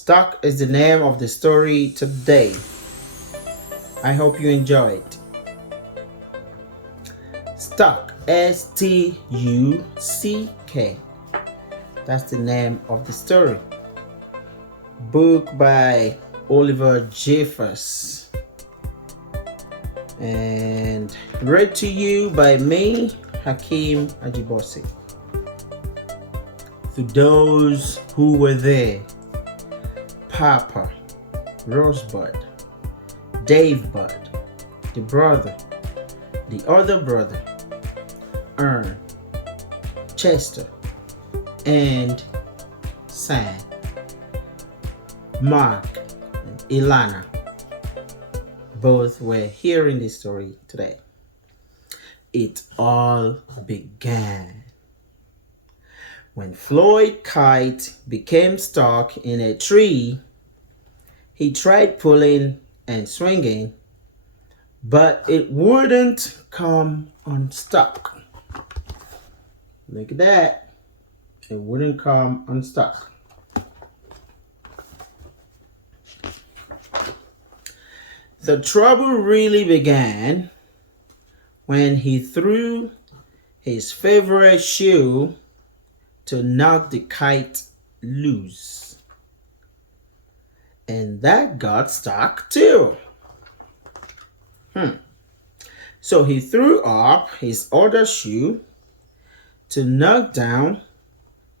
Stuck is the name of the story today. I hope you enjoy it. Stuck, Stuck. That's the name of the story. Book by Oliver Jeffers. And read to you by me, Hakeem Ajibose. To those who were there: Papa, Rosebud, Dave Bud, the brother, the other brother, Ern, Chester, and Sam, Mark, and Ilana. Both were hearing this story today. It all began when Floyd Kite became stuck in a tree. He tried pulling and swinging, but it wouldn't come unstuck. Look at that. It wouldn't come unstuck. The trouble really began when he threw his favorite shoe to knock the kite loose. And that got stuck too. So he threw up his other shoe to knock down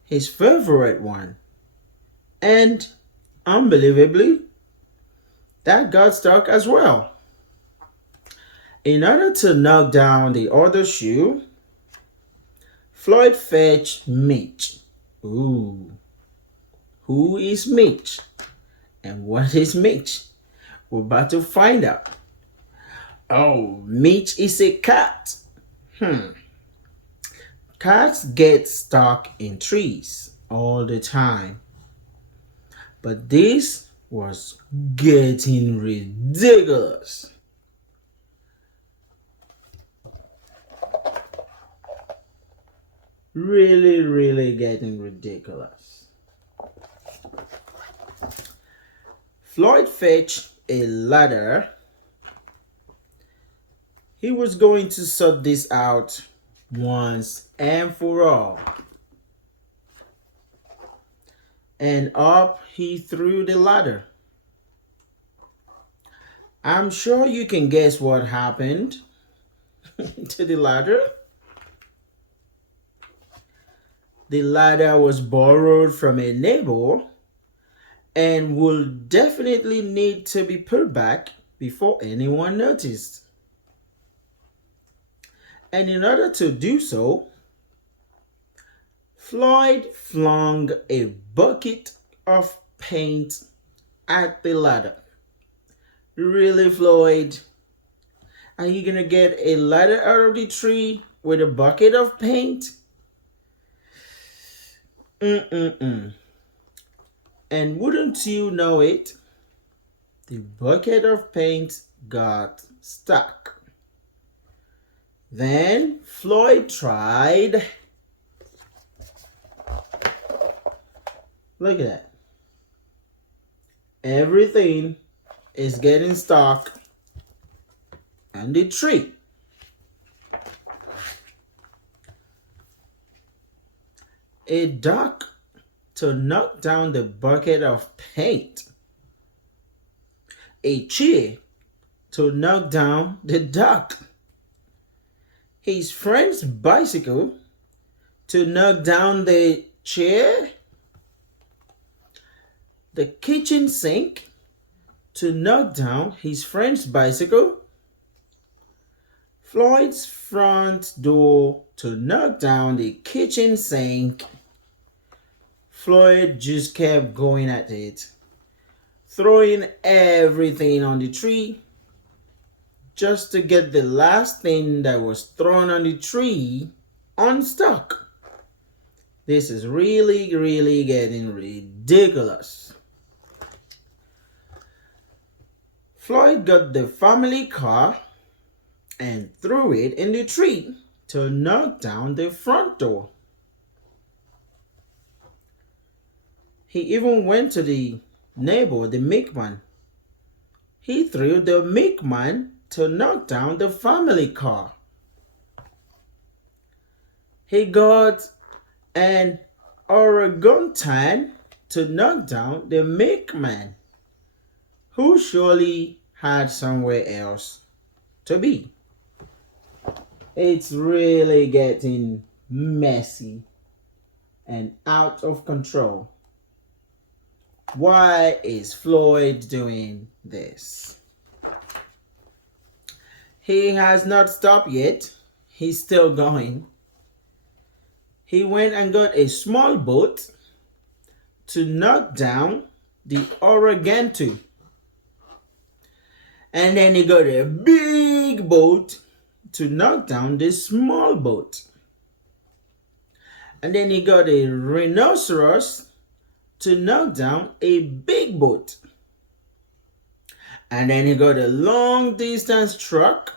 his favorite one. And unbelievably, that got stuck as well. In order to knock down the other shoe, Floyd fetched Mitch. Ooh, who is Mitch? And what is Mitch? We're about to find out. Oh, Mitch is a cat. Cats get stuck in trees all the time. But this was getting ridiculous. Really getting ridiculous. Floyd fetched a ladder. He was going to sort this out once and for all. And up he threw the ladder. I'm sure you can guess what happened to the ladder. The ladder was borrowed from a neighbor and will definitely need to be put back before anyone noticed. And in order to do so, Floyd flung a bucket of paint at the ladder. Really, Floyd? Are you gonna get a ladder out of the tree with a bucket of paint? And wouldn't you know it, the bucket of paint got stuck. Then Floyd tried. Look at that. Everything is getting stuck on the tree. A duck to knock down the bucket of paint. A chair to knock down the duck. His friend's bicycle to knock down the chair. The kitchen sink to knock down his friend's bicycle. Floyd's front door to knock down the kitchen sink. Floyd just kept going at it, throwing everything on the tree just to get the last thing that was thrown on the tree unstuck. This is really getting ridiculous. Floyd got the family car and threw it in the tree to knock down the front door. He even went to the neighbor, the milkman. He threw the milkman to knock down the family car. He got an orangutan to knock down the milkman, who surely had somewhere else to be. It's really getting messy and out of control. Why is Floyd doing this? He has not stopped yet. He's still going. He went and got a small boat to knock down the orangutan. And then he got a big boat to knock down the small boat. And then he got a rhinoceros to knock down a big boat. And then he got a long distance truck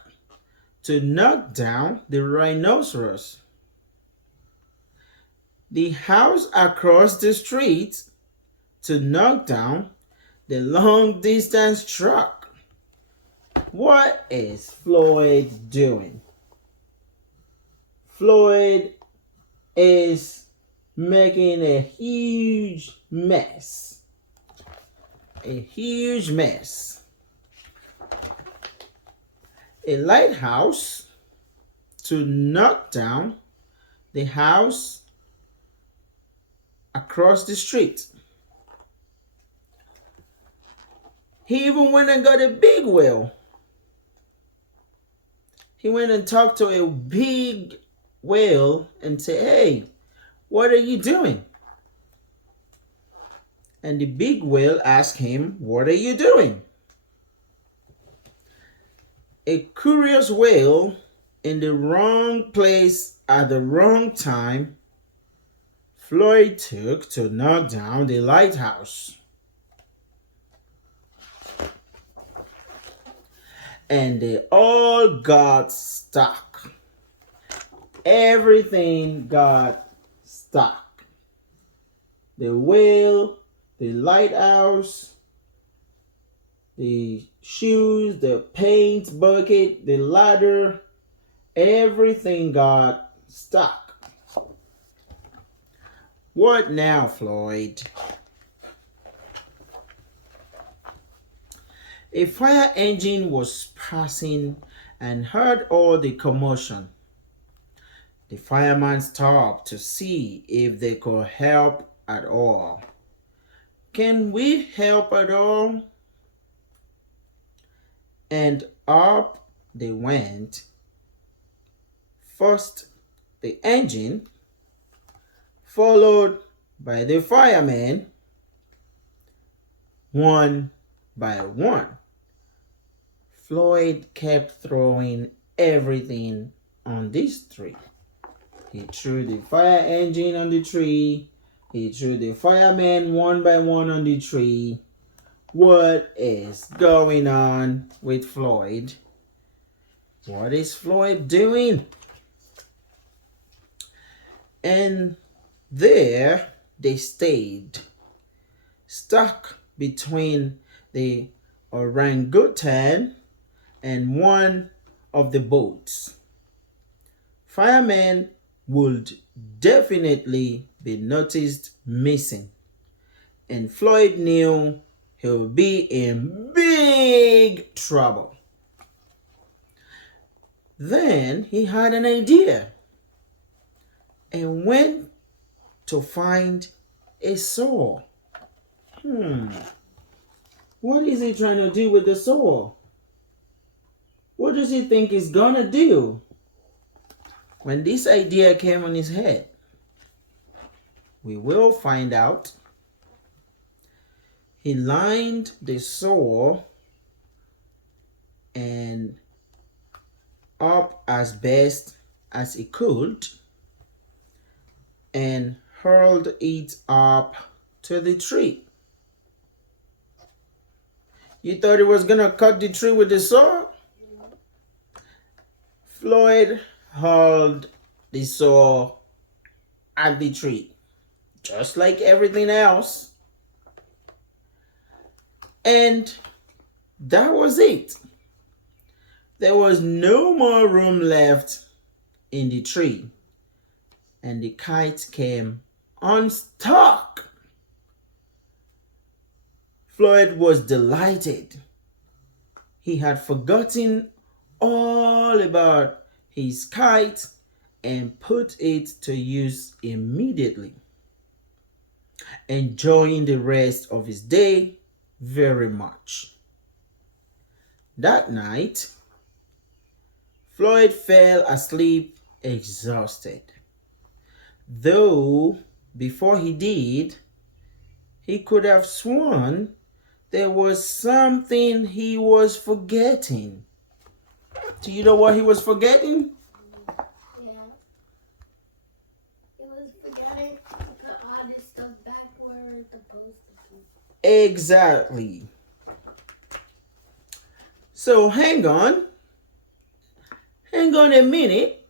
to knock down the rhinoceros. The house across the street to knock down the long distance truck. What is Floyd doing? Floyd is making a huge mess. A huge mess. A lighthouse to knock down the house across the street. He even went and got a big whale. He went and talked to a big whale and said, "Hey, what are you doing?" And the big whale asked him, "What are you doing?" A curious whale in the wrong place at the wrong time, Floyd took to knock down the lighthouse. And they all got stuck. Everything got stuck. The whale, the lighthouse, the shoes, the paint bucket, the ladder, everything got stuck. What now, Floyd? A fire engine was passing and heard all the commotion. The fireman stopped to see if they could help at all. "Can we help at all?" And up they went. First the engine, followed by the firemen, one by one. Floyd kept throwing everything on this tree. He threw the fire engine on the tree. He threw the firemen one by one on the tree. What is going on with Floyd? What is Floyd doing? And there they stayed, stuck between the orangutan and one of the boats. Firemen would definitely be noticed missing, and Floyd knew he would be in big trouble. Then he had an idea and went to find a saw. What is he trying to do with the saw? What does he think he's gonna do? When this idea came on his head, we will find out. He lined the saw and up as best as he could and hurled it up to the tree. You thought he was gonna cut the tree with the saw? Floyd hurled the saw at the tree, just like everything else. And that was it. There was no more room left in the tree, and the kite came unstuck. Floyd was delighted. He had forgotten all about his kite and put it to use immediately, enjoying the rest of his day very much. That night, Floyd fell asleep exhausted. Though before he did, he could have sworn there was something he was forgetting. Do you know what he was forgetting? Yeah. He was forgetting to put all this stuff back where it's supposed to be. Exactly. So hang on a minute.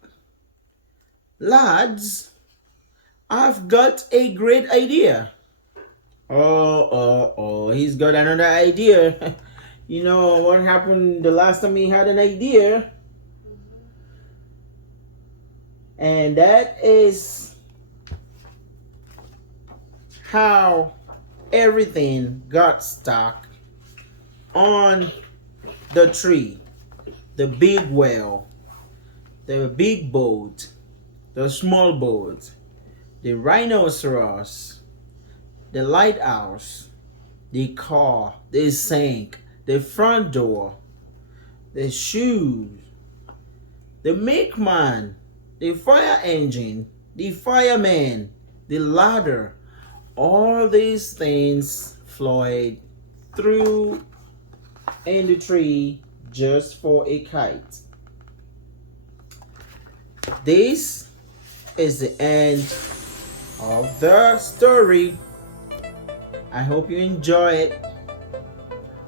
Lads, I've got a great idea. He's got another idea. You know what happened the last time he had an idea? And that is how everything got stuck on the tree. The big well, the big boat, the small boat, the rhinoceros, the lighthouse, the car, the sink, the front door, the shoes, the milkman, the fire engine, the fireman, the ladder. All these things Floyd threw in the tree just for a kite. This is the end of the story. I hope you enjoy it.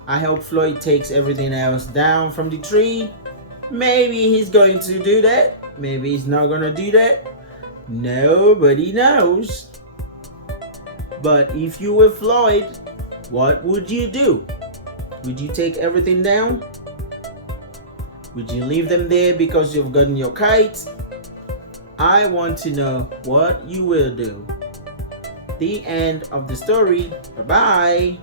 I hope Floyd takes everything else down from the tree. Maybe he's going to do that. Maybe he's not going to do that. Nobody knows. But if you were Floyd, what would you do? Would you take everything down? Would you leave them there because you've gotten your kite? I want to know what you will do. The end of the story. Bye-bye.